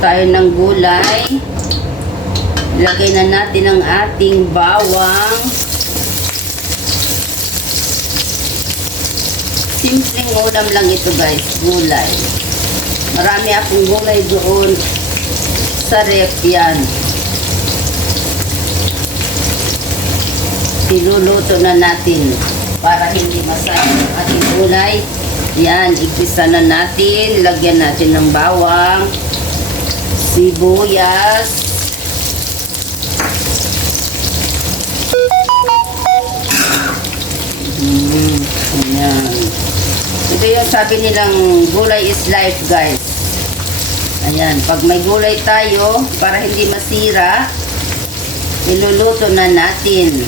tayo ng gulay. Ilagay na natin ang ating bawang. Simpleng ulam lang ito guys, gulay. Marami akong gulay doon sa ref yan. Iluluto na natin para hindi masayang ang ating gulay. Yan, igisa na natin. Lagyan natin ng bawang, sibuyas, ayan. Ito yung sabi nilang gulay is life guys. Ayan, pag may gulay tayo, para hindi masira, iluluto na natin.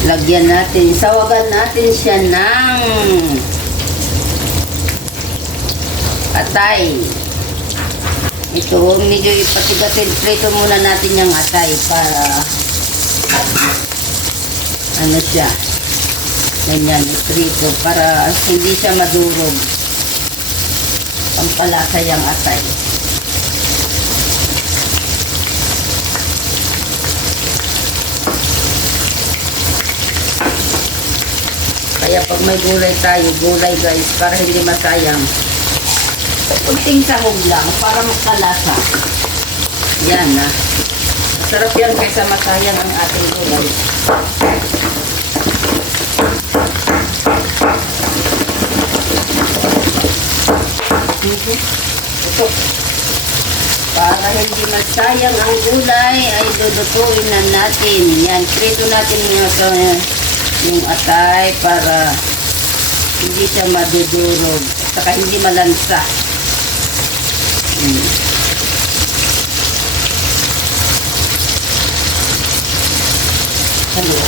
Lagyan natin, sawagan natin siya ng atay. Ito, medyo ipatigasin, prito muna natin yung atay para ano siya, ganyan, prito, para hindi siya madurog. Pampalasa yung atay. Kaya pag may gulay tayo, gulay guys, para hindi masayang. Kunting sahog lang, para magkalasa. Yan na. Masarap yan kaysa masayang ang ating gulay. Ito. Para hindi masayang ang gulay, ay dudutuin na natin. Yan, prito natin yung atay para hindi siya madudurog at saka hindi malansa.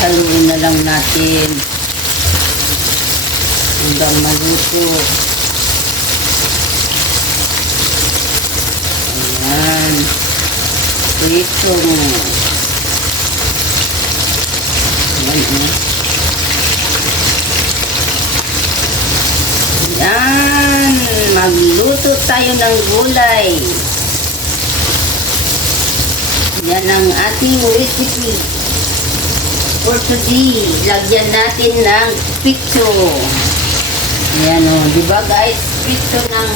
Haluin na lang natin hanggang maluto. Ayan, prito. Ayan, yan, magluto tayo ng gulay. Yan ang ating recipe for today. Lagyan natin ng pitso. Yan o, diba guys, pitso ng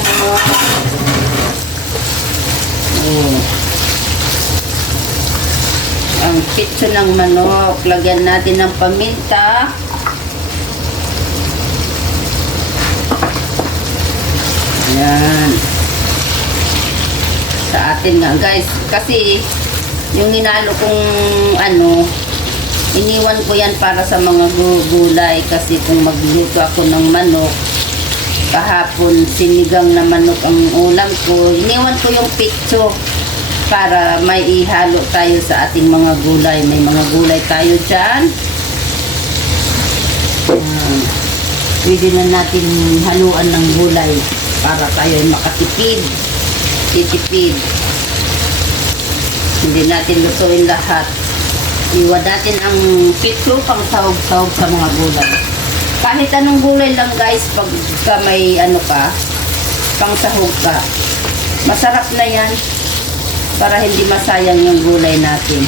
ang pitso ng manok. Lagyan natin ng paminta. Ayan. Sa atin nga guys, kasi yung ninalo kong iniwan ko yan para sa mga gulay, kasi kung magluto ako ng manok, kahapon sinigang na manok ang ulam ko, iniwan ko yung pitso para may ihalo tayo sa ating mga gulay. May mga gulay tayo dyan. Pwede na natin haluan ng gulay para tayo makatipid. Titipid. Hindi natin lutuin lahat. Iwan natin ang pitso pang sahog-sahog sa mga gulay. Kahit anong gulay lang guys, pag may pang sahog ka, masarap na yan para hindi masayang yung gulay natin.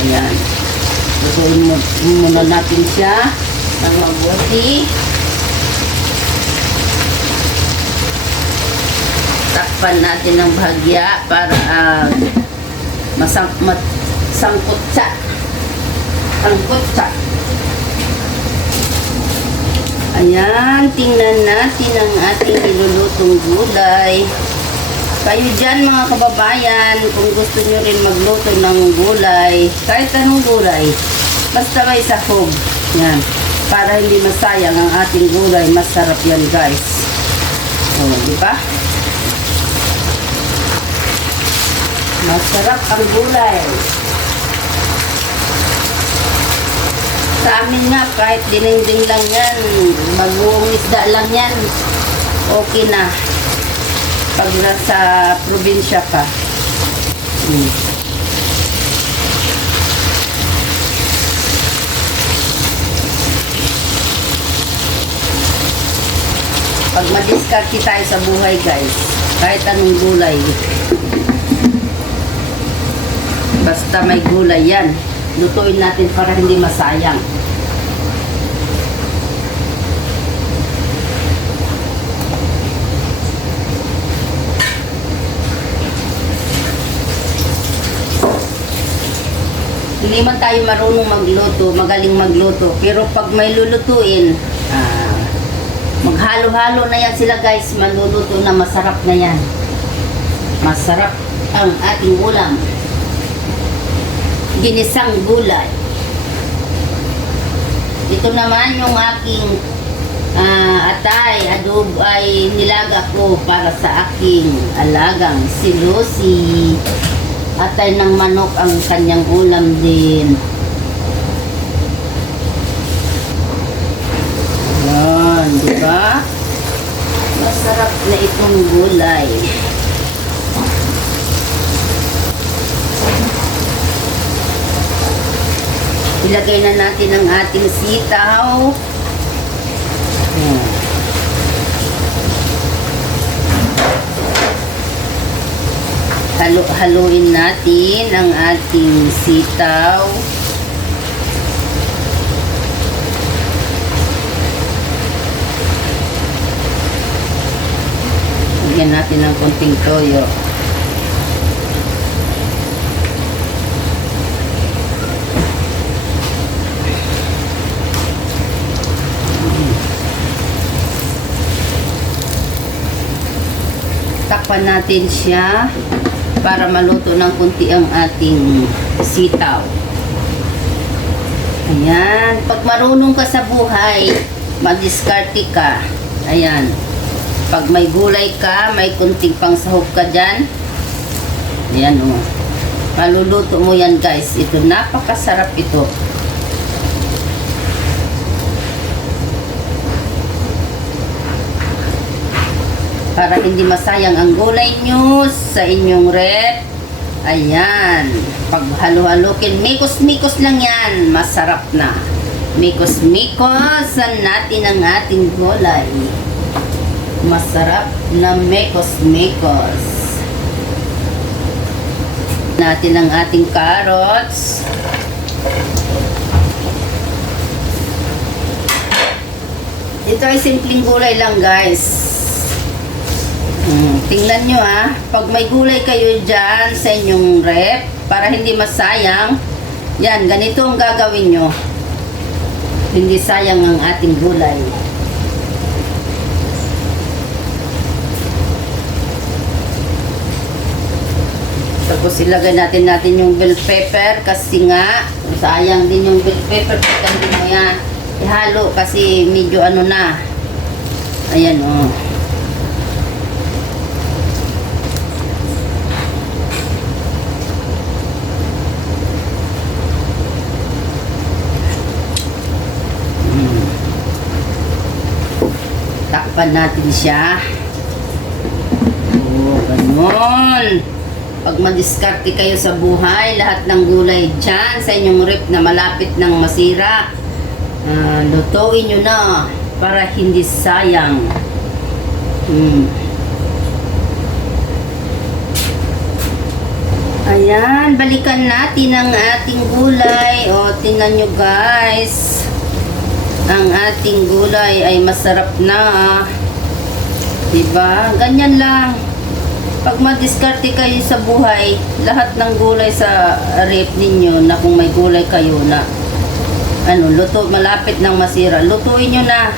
Ayan. Lutuin muna natin siya ng mabuti. Takpan natin ng bahagya para sangkot siya. Ayan, tingnan natin ang ating nilulutong gulay. Kayo dyan mga kababayan, kung gusto nyo rin magluto ng gulay, kahit anong gulay, basta may sahog. Yan, para hindi masayang ang ating gulay, masarap yan guys. O, diba? Masarap ang gulay. Sa amin nga, kahit dinengdeng lang yan, mag-uwisda lang yan, okay na. Pag nasa probinsya ka. Pag madiskarte tayo sa buhay guys, kahit anong gulay, basta may gulay yan, lutuin natin para hindi masayang. Hindi man tayo marunong magluto, magaling magluto. Pero pag may lulutuin, maghalo-halo na yan sila guys. Maluluto na, masarap na yan. Masarap ang ating ulam. Ginisang gulay. Ito naman yung aking atay, adobo ay nilaga ko para sa aking alagang si Lucy. Atay ng manok ang kanyang ulam din. Yan, di ba? Masarap na itong gulay. Ilagay na natin ang ating sitaw. Yan. Haluin natin ang ating sitaw. Lagyan natin ng konting toyo. Takpan natin siya para maluto ng kunti ang ating sitaw. Ayan. Pag marunong ka sa buhay, madiskarte ka. Ayan. Pag may gulay ka, may kunting pangsahog ka dyan. Ayan o. Maluluto mo yan guys. Ito, napakasarap ito. Para hindi masayang ang gulay nyo sa inyong rep. Ayan. Pag halo-halokin, mikos-mikos lang yan. Masarap na. Mikos-mikosan natin ang ating gulay. Masarap na mikos-mikos. Natin ang ating carrots. Ito ay simpleng gulay lang guys. Tingnan nyo pag may gulay kayo dyan sa inyong rep, para hindi masayang, yan, ganito ang gagawin nyo. Hindi sayang ang ating gulay. Tapos ilagay natin yung bell pepper kasi nga, sayang din yung bell pepper pag hindi mo yan ihalo kasi medyo ano na. Ayan o. Takpan natin siya. Oh, ganun. Pag madiskarte kayo sa buhay, lahat ng gulay dyan sa inyong rep na malapit ng masira, lutuin nyo na para hindi sayang. Ayan, balikan natin ang ating gulay. O, tingnan nyo guys. Ang ating gulay ay masarap na. Diba? Ganyan lang. Pag madiskarte kayo sa buhay, lahat ng gulay sa rep ninyo na kung may gulay kayo na luto, malapit ng masira, lutuin nyo na.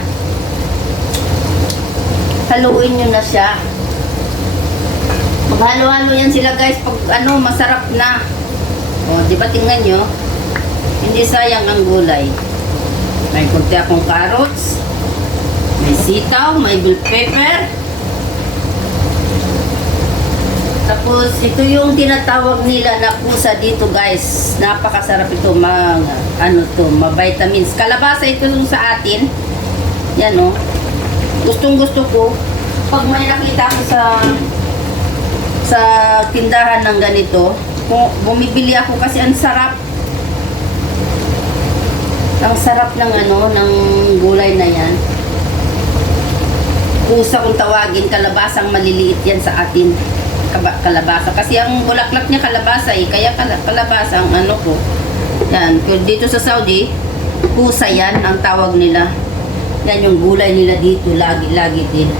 Haluin nyo na siya. Maghalo-halo yan sila guys pag masarap na. O, diba tingnan nyo? Hindi sayang ang gulay. May kunti akong carrots, may sitaw, may bell pepper. Tapos ito yung tinatawag nila na pusa dito guys. Napakasarap ito, ma-vitamins. Kalabasa ito sa atin. Yan o. Gustong-gusto ko pag may nakita ko sa tindahan ng ganito, bumibili ako kasi ang sarap. Ang sarap ng ng gulay na yan. Kusa kung tawagin, kalabasang maliliit yan sa atin. Kalabasa. Kasi ang bulaklak niya kalabasa eh. Kaya kalabasa ang ano ko. Yan. Dito sa Saudi, kusa yan ang tawag nila. Yan yung gulay nila dito. Lagi din.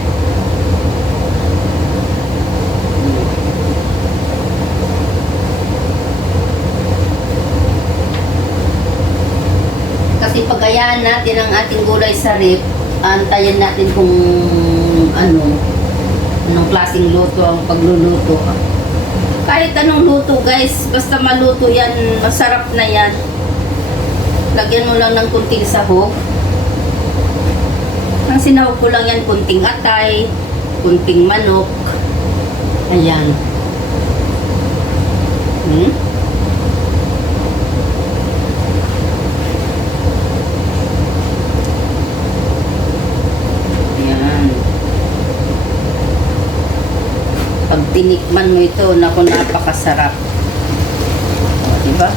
Kasi pagayaan natin ang ating gulay sa rip, antayin natin kung anong klaseng luto ang pagluluto. Kahit anong luto guys, basta maluto yan, masarap na yan. Lagyan mo lang ng kunting sahog. Ang sinahog ko lang yan, kunting atay, kunting manok. Ayan. Pag tinikman mo ito, naku, napakasarap. O, diba?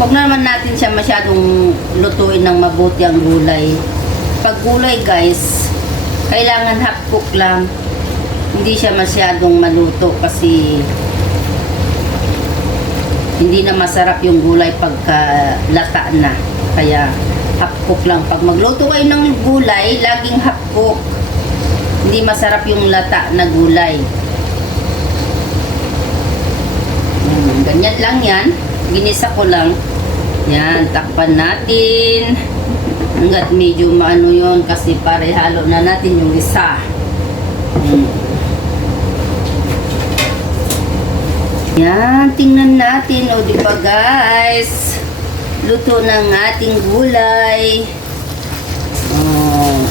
Huwag naman natin siya masyadong lutuin ng mabuti ang gulay. Pag gulay guys, kailangan half cook lang. Hindi siya masyadong maluto kasi hindi na masarap yung gulay pagka lata na. Kaya half cook lang. Pag magluto kayo ng gulay, laging half cook. Hindi masarap yung lata na gulay. Ganyan lang yan. Ginisa ko lang. Yan, takpan natin. Hanggat medyo maano yun kasi pare halo na natin yung isa. Yan, tingnan natin. O diba guys? Luto ng ating gulay. Oh,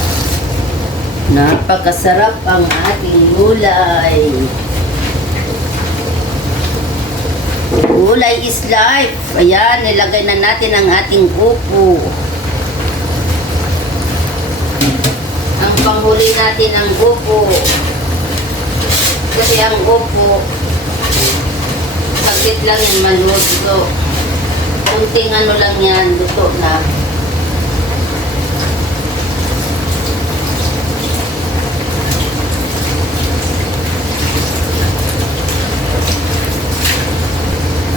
napakasarap ang ating gulay. Gulay is life. Ayan, nilagay na natin ang ating upo. Ang panghuli natin ang upo. Kasi ang upo, saglit lang yan maluto. Kunting ano lang yan, luto na.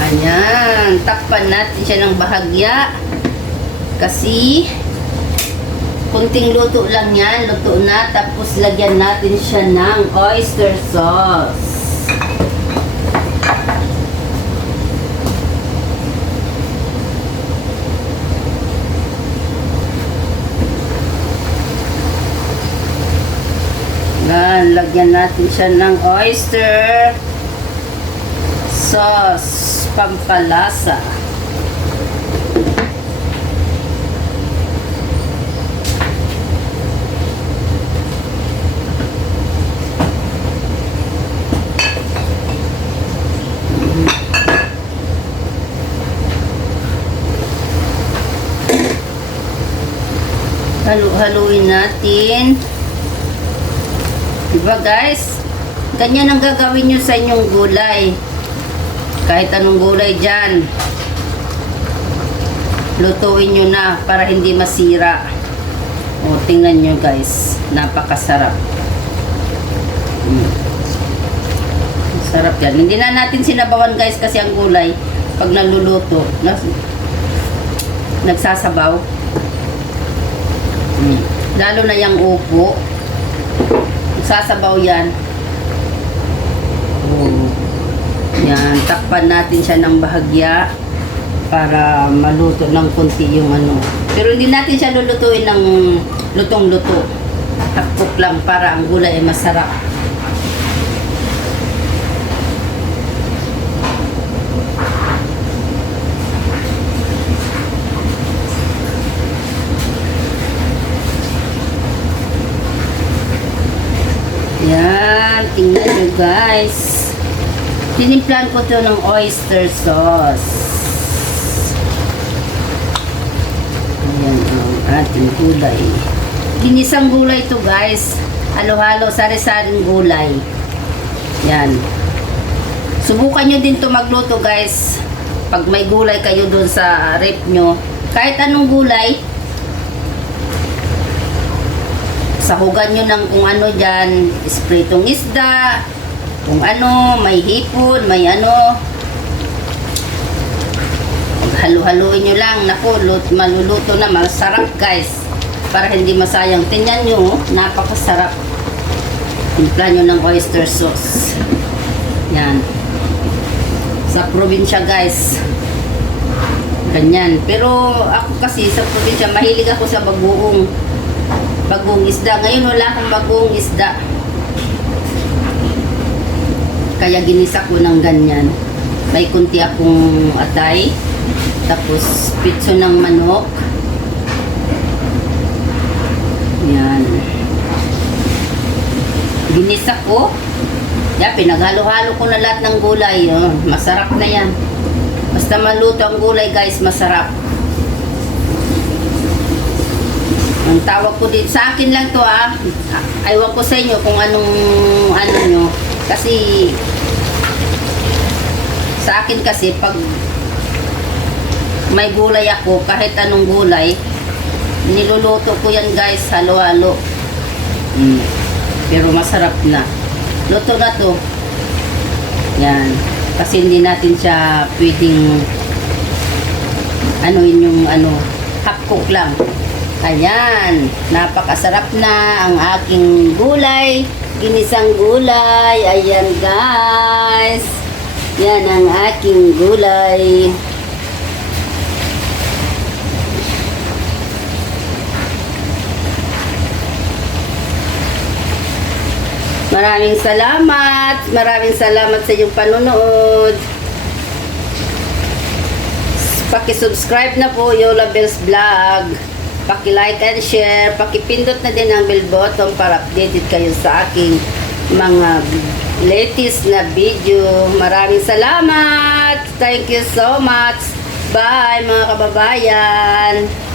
Ayan, takpan natin siya ng bahagya kasi kunting luto lang yan, luto na, tapos lagyan natin siya ng oyster sauce. Ayan, lagyan natin siya ng oyster sauce. Pampalasa. Halu-haluin natin. Diba guys? Ganyan ang gagawin nyo sa inyong gulay. Kahit anong gulay dyan, lutuin nyo na para hindi masira. O, tingnan nyo guys, napakasarap. Sarap yan. Hindi na natin sinabawan guys kasi ang gulay, pag naluluto, nagsasabaw. Lalo na yung upo, nagsasabaw yan. Yan, takpan natin siya ng bahagya para maluto ng konti yung ano. Pero hindi natin siya lulutuin ng lutong-luto. Takpok lang para ang gulay ay masarap. Yan, tingnan nyo guys. Tinimplan ko to ng oyster sauce. Ayan ang ating gulay. Ginisang gulay to guys. Halo-halo, sari-saring gulay. Yan. Subukan nyo din to magluto guys. Pag may gulay kayo doon sa rep nyo. Kahit anong gulay. sahugan nyo ng kung ano dyan, espritong isda, kung ano, may hipon, may ano. Halu-haluin nyo lang. Naku, maluluto na. Masarap guys. Para hindi masayang. Tingnan nyo, napakasarap. Timpla nyo ng oyster sauce. Yan. Sa probinsya guys. Ganyan. Pero ako kasi sa probinsya, mahilig ako sa bagong isda. Ngayon wala akong bagong isda. Kaya ginisa ko ng ganyan. May kunti akong atay. Tapos pitso ng manok. Yan. Ginisa ko. Yan, pinaghalo-halo ko na lahat ng gulay. Oh, masarap na yan. Basta maluto ang gulay guys, masarap. Ang tawag ko dito, sa akin lang to Aywan ko sa inyo kung anong ano nyo. Kasi sa akin kasi pag may gulay ako, kahit anong gulay, niluluto ko yan guys, halo-halo. Pero masarap na. Luto na to. Yan. Kasi hindi natin siya pwedeng half cook lang. Ayan. Napakasarap na ang aking gulay. Ginisang gulay. Ayan guys. Yan ang aking gulay. Maraming salamat. Maraming salamat sa iyong panonood. Paki-subscribe na po Yola Bells Vlog. Paki-like and share. Paki-pindot na din ang bell button para updated kayo sa aking mga latest na video. Maraming salamat. Thank you so much. Bye mga kababayan.